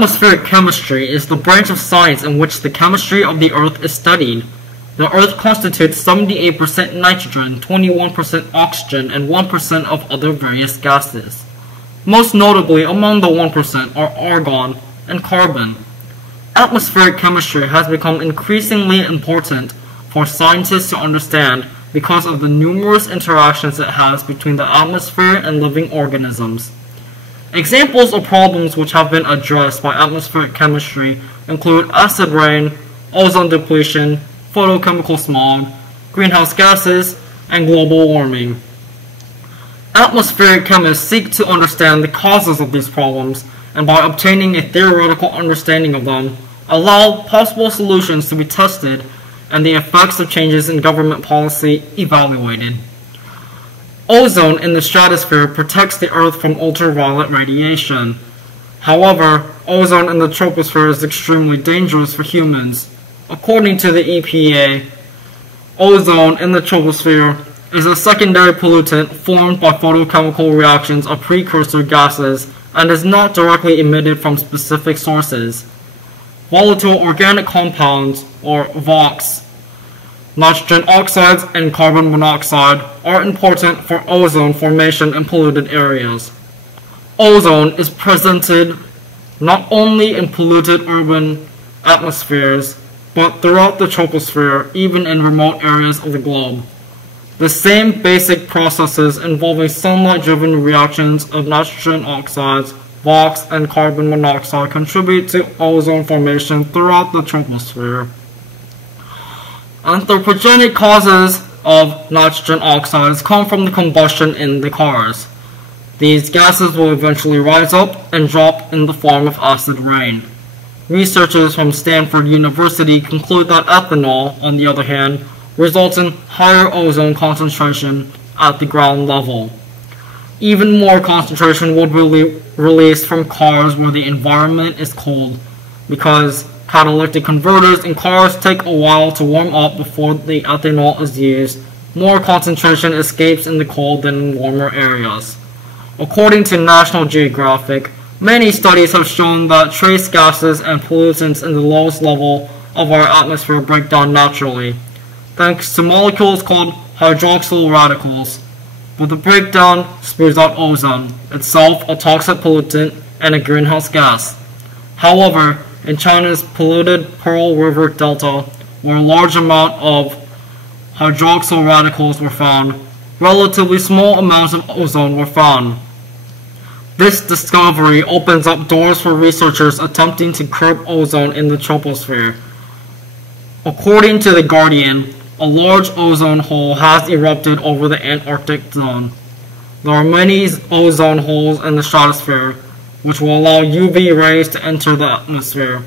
Atmospheric chemistry is the branch of science in which the chemistry of the Earth is studied. The Earth constitutes 78% nitrogen, 21% oxygen, and 1% of other various gases. Most notably among the 1% are argon and carbon. Atmospheric chemistry has become increasingly important for scientists to understand because of the numerous interactions it has between the atmosphere and living organisms. Examples of problems which have been addressed by atmospheric chemistry include acid rain, ozone depletion, photochemical smog, greenhouse gases, and global warming. Atmospheric chemists seek to understand the causes of these problems, and by obtaining a theoretical understanding of them, allow possible solutions to be tested and the effects of changes in government policy evaluated. Ozone in the stratosphere protects the Earth from ultraviolet radiation. However, ozone in the troposphere is extremely dangerous for humans. According to the EPA, ozone in the troposphere is a secondary pollutant formed by photochemical reactions of precursor gases and is not directly emitted from specific sources. Volatile organic compounds, or VOCs, nitrogen oxides and carbon monoxide, are important for ozone formation in polluted areas. Ozone is presented not only in polluted urban atmospheres, but throughout the troposphere, even in remote areas of the globe. The same basic processes involving sunlight-driven reactions of nitrogen oxides, VOCs, and carbon monoxide contribute to ozone formation throughout the troposphere. Anthropogenic causes of nitrogen oxides come from the combustion in the cars. These gases will eventually rise up and drop in the form of acid rain. Researchers from Stanford University conclude that ethanol, on the other hand, results in higher ozone concentration at the ground level. Even more concentration would be released from cars where the environment is cold, because catalytic converters in cars take a while to warm up before the ethanol is used. More concentration escapes in the cold than in warmer areas. According to National Geographic, many studies have shown that trace gases and pollutants in the lowest level of our atmosphere break down naturally, thanks to molecules called hydroxyl radicals. But the breakdown spews out ozone, itself a toxic pollutant and a greenhouse gas. However, in China's polluted Pearl River Delta, where a large amount of hydroxyl radicals were found, relatively small amounts of ozone were found. This discovery opens up doors for researchers attempting to curb ozone in the troposphere. According to The Guardian, a large ozone hole has erupted over the Antarctic zone. There are many ozone holes in the stratosphere, which will allow UV rays to enter the atmosphere.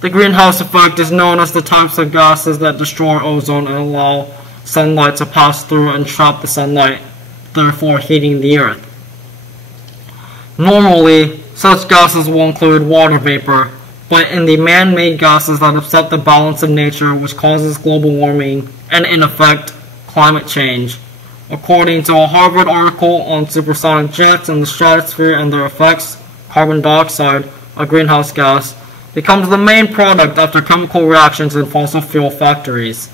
The greenhouse effect is known as the types of gases that destroy ozone and allow sunlight to pass through and trap the sunlight, therefore heating the Earth. Normally, such gases will include water vapor, but in the man-made gases that upset the balance of nature, which causes global warming and, in effect, climate change. According to a Harvard article on supersonic jets in the stratosphere and their effects, carbon dioxide, a greenhouse gas, becomes the main product after chemical reactions in fossil fuel factories.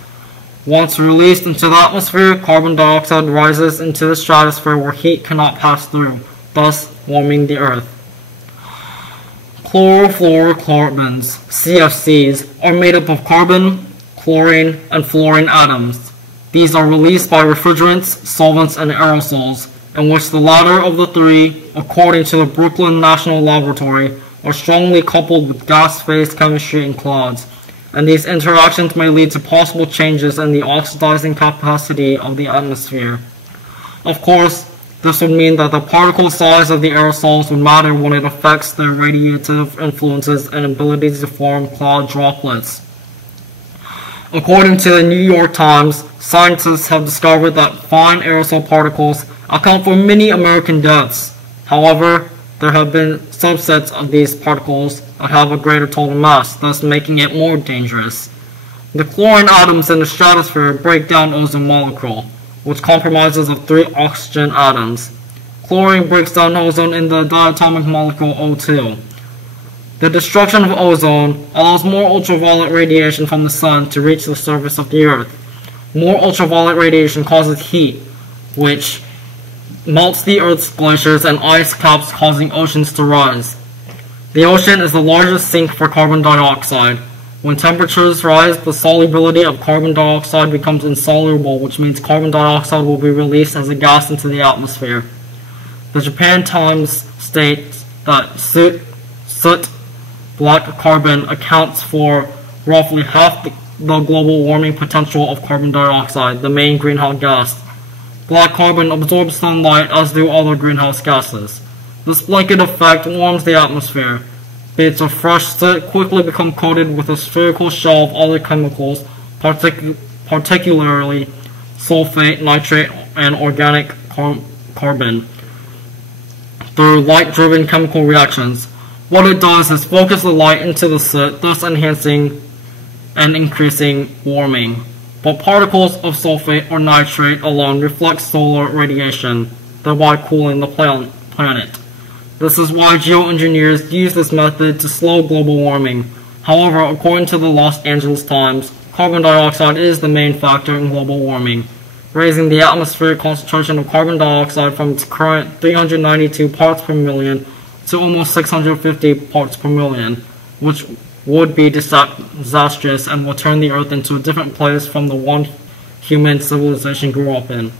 Once released into the atmosphere, carbon dioxide rises into the stratosphere where heat cannot pass through, thus warming the Earth. Chlorofluorocarbons, CFCs, are made up of carbon, chlorine, and fluorine atoms. These are released by refrigerants, solvents, and aerosols, in which the latter of the three, according to the Brooklyn National Laboratory, are strongly coupled with gas-phase chemistry in clouds, and these interactions may lead to possible changes in the oxidizing capacity of the atmosphere. Of course, this would mean that the particle size of the aerosols would matter when it affects their radiative influences and ability to form cloud droplets. According to the New York Times, scientists have discovered that fine aerosol particles account for many American deaths. However, there have been subsets of these particles that have a greater total mass, thus making it more dangerous. The chlorine atoms in the stratosphere break down ozone molecule, which comprises of 3 oxygen atoms. Chlorine breaks down ozone in the diatomic molecule O2. The destruction of ozone allows more ultraviolet radiation from the sun to reach the surface of the Earth. More ultraviolet radiation causes heat, which melts the Earth's glaciers and ice caps, causing oceans to rise. The ocean is the largest sink for carbon dioxide. When temperatures rise, the solubility of carbon dioxide becomes insoluble, which means carbon dioxide will be released as a gas into the atmosphere. The Japan Times states that soot, black carbon, accounts for roughly half the global warming potential of carbon dioxide, the main greenhouse gas. Black carbon absorbs sunlight, as do other greenhouse gases. This blanket effect warms the atmosphere. Bits of fresh soot quickly become coated with a spherical shell of other chemicals, particularly sulfate, nitrate, and organic carbon, through light-driven chemical reactions. What it does is focus the light into the soot, thus enhancing and increasing warming. But particles of sulfate or nitrate alone reflect solar radiation, thereby cooling the planet. This is why geoengineers use this method to slow global warming. However, according to the Los Angeles Times, carbon dioxide is the main factor in global warming, raising the atmospheric concentration of carbon dioxide from its current 392 parts per million to almost 650 parts per million, which would be disastrous and will turn the Earth into a different place from the one human civilization grew up in.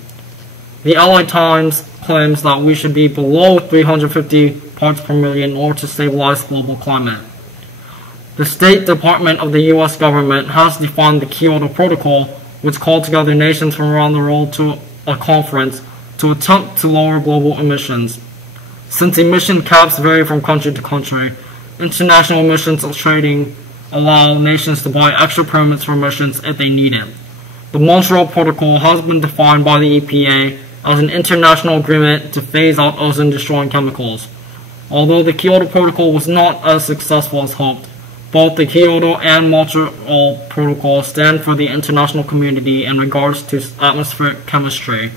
The LA Times claims that we should be below 350 parts per million in order to stabilize global climate. The State Department of the US government has defined the Kyoto Protocol, which called together nations from around the world to a conference to attempt to lower global emissions. Since emission caps vary from country to country, international emissions trading allow nations to buy extra permits for emissions if they need it. The Montreal Protocol has been defined by the EPA as an international agreement to phase out ozone-destroying chemicals. Although the Kyoto Protocol was not as successful as hoped, both the Kyoto and Montreal Protocol stand for the international community in regards to atmospheric chemistry.